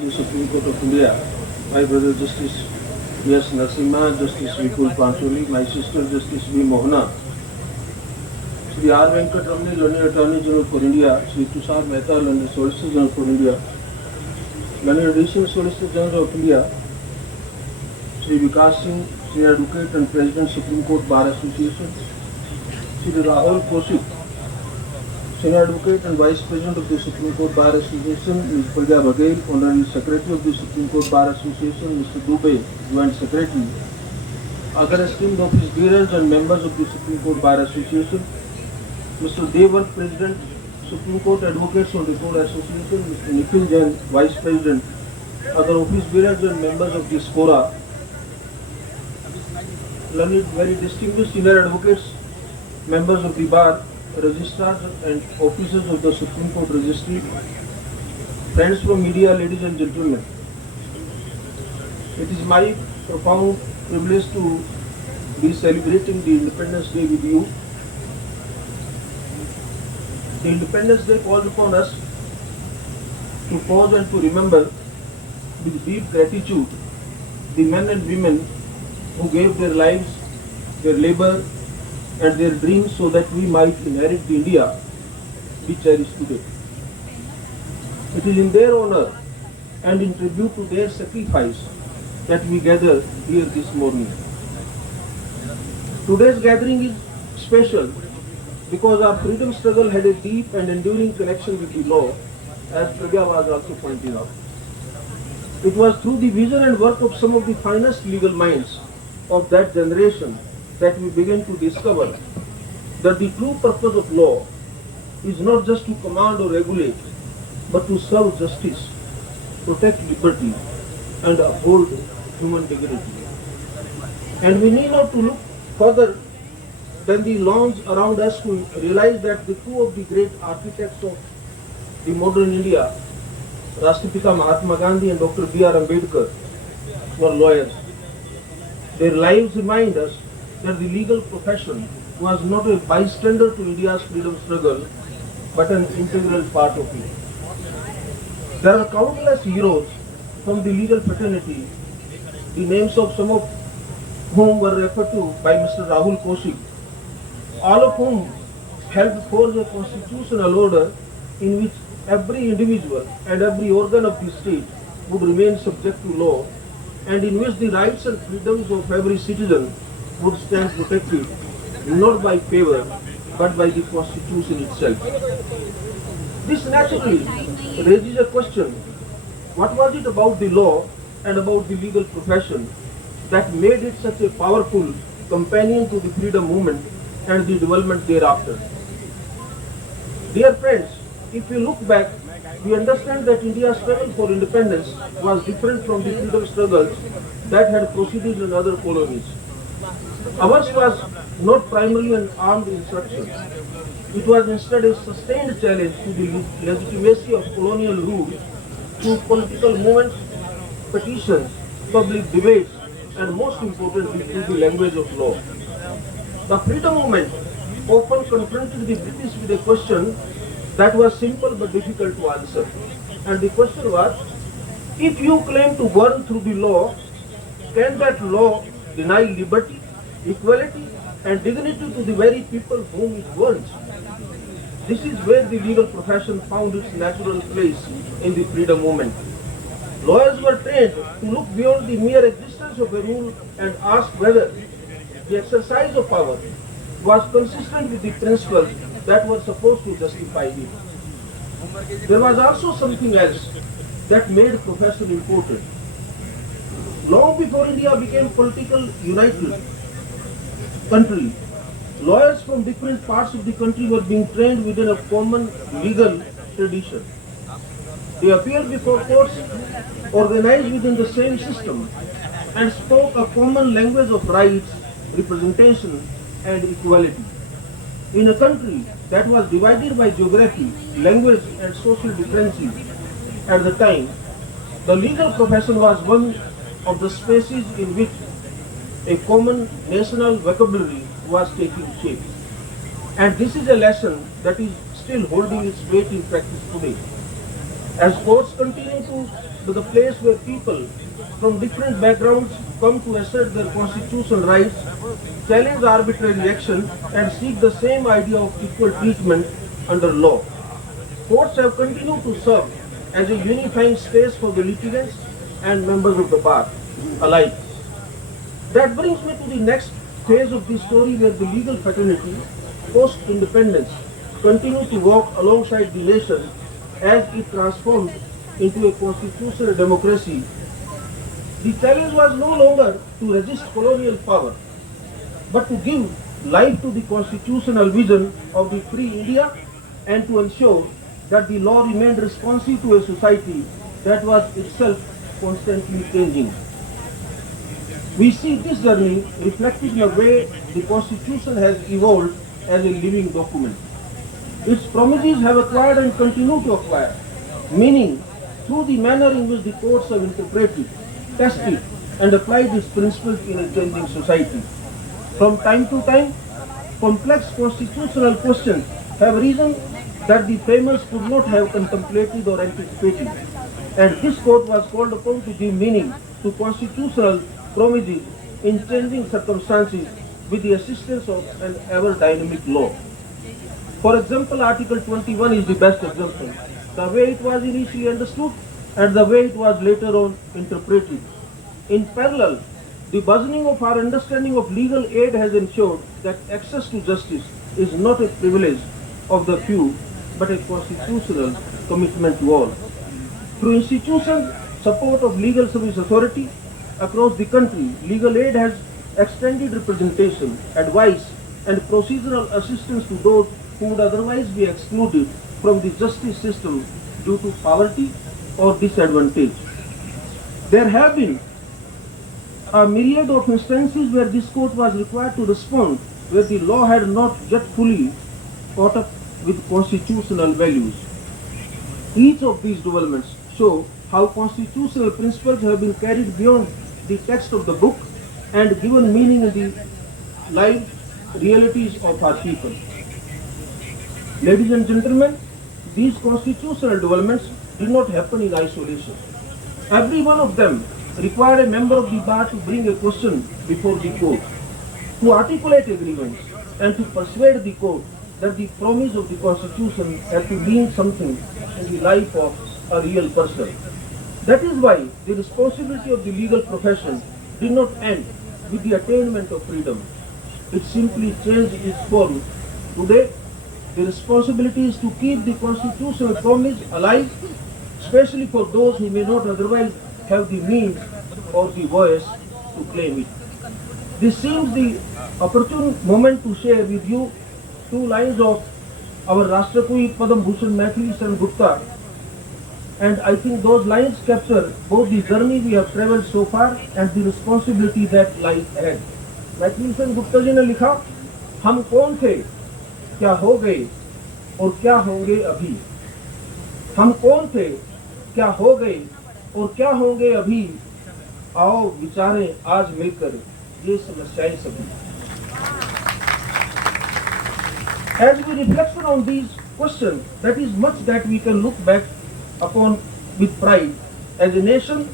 The Supreme Court of India, my brother Justice V.S. Narasimha, Justice Vipul Pancholi, my sister Justice V. Mohana, Sri R. Venkat Ramani, Learned Attorney General for India, Sri Tushar Mehta, Learned Solicitor General for India, Learned Additional Solicitor General of India, Sri Vikas Singh, Senior Advocate and President Supreme Court Bar Association, Sri Rahul Kaushik, Senior Advocate and Vice President of the Supreme Court Bar Association, Ms. Pragya Baghel, Honorary Secretary of the Supreme Court Bar Association, Mr. Dubey, Joint Secretary, other esteemed office bearers and members of the Supreme Court Bar Association, Mr. Devar, President, Supreme Court Advocates on Record Association, Mr. Nikhil Jain, Vice President, other office bearers and members of the SCORA, learned very distinguished senior advocates, members of the bar, registrars and officers of the Supreme Court Registry, friends from media, ladies and gentlemen. It is my profound privilege to be celebrating the Independence Day with you. The Independence Day calls upon us to pause and to remember with deep gratitude the men and women who gave their lives, their labor and their dreams so that we might inherit the India we cherish today. It is in their honor and in tribute to their sacrifice that we gather here this morning. Today's gathering is special because our freedom struggle had a deep and enduring connection with the law, as Pragya was also pointing out. It was through the vision and work of some of the finest legal minds of that generation that we begin to discover that the true purpose of law is not just to command or regulate, but to serve justice, protect liberty, and uphold human dignity. And we need not to look further than the lawns around us to realize that the two of the great architects of the modern India, Rashtrapita Mahatma Gandhi and Dr. B.R. Ambedkar, were lawyers. Their lives remind us that the legal profession was not a bystander to India's freedom struggle, but an integral part of it. There are countless heroes from the legal fraternity, the names of some of whom were referred to by Mr. Rahul Kaushik, all of whom helped forge a constitutional order in which every individual and every organ of the state would remain subject to law, and in which the rights and freedoms of every citizen would stand protected not by favor but by the Constitution itself. This naturally raises a question: what was it about the law and about the legal profession that made it such a powerful companion to the freedom movement and the development thereafter? Dear friends, if we look back, we understand that India's struggle for independence was different from the freedom struggles that had proceeded in other colonies. Ours was not primarily an armed insurrection. It was instead a sustained challenge to the legitimacy of colonial rule through political movements, petitions, public debates, and most importantly through the language of law. The freedom movement often confronted the British with a question that was simple but difficult to answer. And the question was, if you claim to govern through the law, can that law deny liberty, equality, and dignity to the very people whom it governs? This is where the legal profession found its natural place in the freedom movement. Lawyers were trained to look beyond the mere existence of a rule and ask whether the exercise of power was consistent with the principles that were supposed to justify it. There was also something else that made profession important. Long before India became political united country, lawyers from different parts of the country were being trained within a common legal tradition. They appeared before courts organized within the same system and spoke a common language of rights, representation, and equality. In a country that was divided by geography, language, and social differences at the time, the legal profession was one of the spaces in which a common national vocabulary was taking shape. And this is a lesson that is still holding its weight in practice today. As courts continue to the place where people from different backgrounds come to assert their constitutional rights, challenge arbitrary action, and seek the same idea of equal treatment under law. Courts have continued to serve as a unifying space for the litigants and members of the bar alike. That brings me to the next phase of this story where the legal fraternity, post-independence, continued to walk alongside the nation as it transformed into a constitutional democracy. The challenge was no longer to resist colonial power, but to give life to the constitutional vision of the free India and to ensure that the law remained responsive to a society that was itself constantly changing. We see this journey reflected in the way the Constitution has evolved as a living document. Its promises have acquired and continue to acquire meaning through the manner in which the courts have interpreted, tested, and applied its principles in a changing society. From time to time, complex constitutional questions have arisen that the framers could not have contemplated or anticipated, and this court was called upon to give meaning to constitutional promises in changing circumstances with the assistance of an ever-dynamic law. For example, Article 21 is the best example. The way it was initially understood and the way it was later on interpreted. In parallel, the burgeoning of our understanding of legal aid has ensured that access to justice is not a privilege of the few, but a constitutional commitment to all. Through institutions, support of legal service authority across the country, legal aid has extended representation, advice, and procedural assistance to those who would otherwise be excluded from the justice system due to poverty or disadvantage. There have been a myriad of instances where this court was required to respond where the law had not yet fully caught up with constitutional values. Each of these developments show how constitutional principles have been carried beyond the text of the book and given meaning in the live realities of our people. Ladies and gentlemen, these constitutional developments did not happen in isolation. Every one of them required a member of the bar to bring a question before the court, to articulate a grievance, and to persuade the court that the promise of the Constitution had to mean something in the life of a real person. That is why the responsibility of the legal profession did not end with the attainment of freedom. It simply changed its form. Today, the responsibility is to keep the constitutional promise alive, especially for those who may not otherwise have the means or the voice to claim it. This seems the opportune moment to share with you two lines of our Rashtrakuti Padam Bhushan Maithili Sen Gupta, and I think those lines capture both the journey we have travelled so far and the responsibility that lies ahead. Maithili Sen Gupta जी ने लिखा, हम कौन थे, क्या हो गए और क्या होंगे अभी. हम कौन थे, क्या हो गए और क्या होंगे अभी. आओ विचारें आज मिलकर ये समस्याएं सभी. As we reflect on these questions, that is much that we can look back upon with pride. As a nation,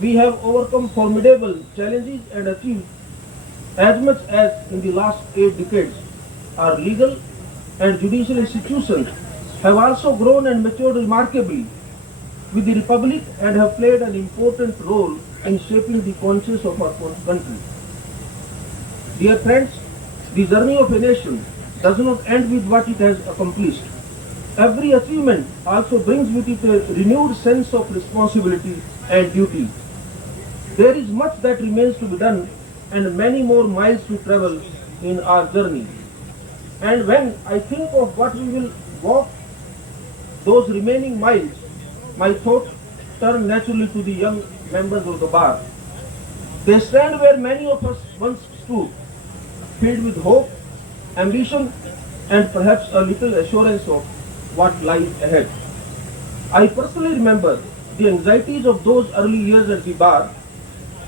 we have overcome formidable challenges and achieved as much as in the last 8 decades. Our legal and judicial institutions have also grown and matured remarkably with the Republic and have played an important role in shaping the conscience of our country. Dear friends, the journey of a nation does not end with what it has accomplished. Every achievement also brings with it a renewed sense of responsibility and duty. There is much that remains to be done and many more miles to travel in our journey. And when I think of what we will walk those remaining miles, my thoughts turn naturally to the young members of the bar. They stand where many of us once stood, filled with hope, ambition, and perhaps a little assurance of what lies ahead. I personally remember the anxieties of those early years at the bar,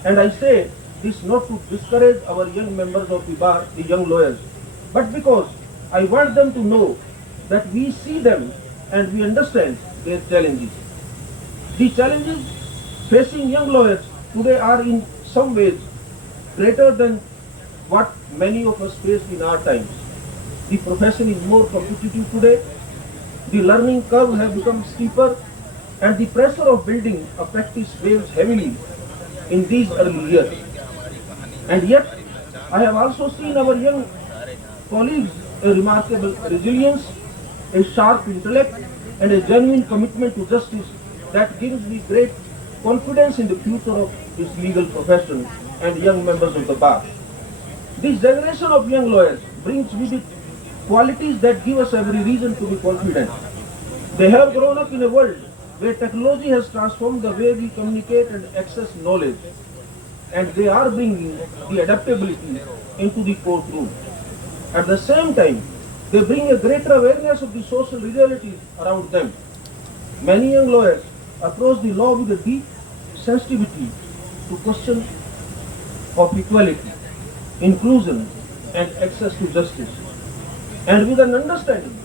and I say this not to discourage our young members of the bar, the young lawyers, but because I want them to know that we see them and we understand their challenges. The challenges facing young lawyers today are in some ways greater than what many of us faced in our times. The profession is more competitive today, the learning curve has become steeper, and the pressure of building a practice weighs heavily in these early years. And yet, I have also seen our young colleagues a remarkable resilience, a sharp intellect, and a genuine commitment to justice that gives me great confidence in the future of this legal profession and young members of the bar. This generation of young lawyers brings with it qualities that give us every reason to be confident. They have grown up in a world where technology has transformed the way we communicate and access knowledge, and they are bringing the adaptability into the courtroom. At the same time, they bring a greater awareness of the social realities around them. Many young lawyers approach the law with a deep sensitivity to questions of equality, inclusion, and access to justice, and with an understanding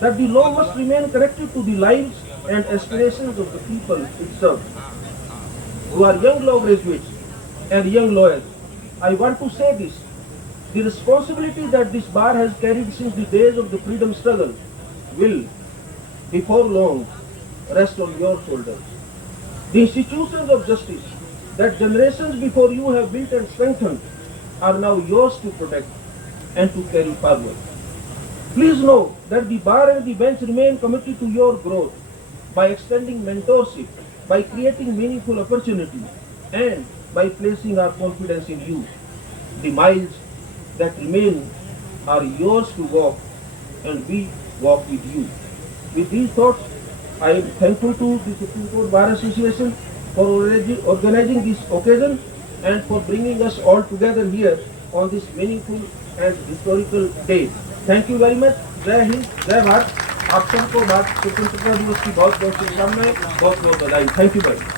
that the law must remain connected to the lives and aspirations of the people it serves. Who are young law graduates and young lawyers, I want to say this. The responsibility that this bar has carried since the days of the freedom struggle will, before long, rest on your shoulders. The institutions of justice that generations before you have built and strengthened are now yours to protect and to carry forward. Please know that the bar and the bench remain committed to your growth by extending mentorship, by creating meaningful opportunities, and by placing our confidence in you. The miles that remain are yours to walk, and we walk with you. With these thoughts, I am thankful to the Supreme Court Bar Association for organizing this occasion and for bringing us all together here on this meaningful and historical day. Thank you very much. जय हिंद, जय भारत। आप सबको भारत स्वतंत्रता दिवस की बहुत बहुत शुभकामनाएं, बहुत बहुत बधाई। थैंक यू भाई।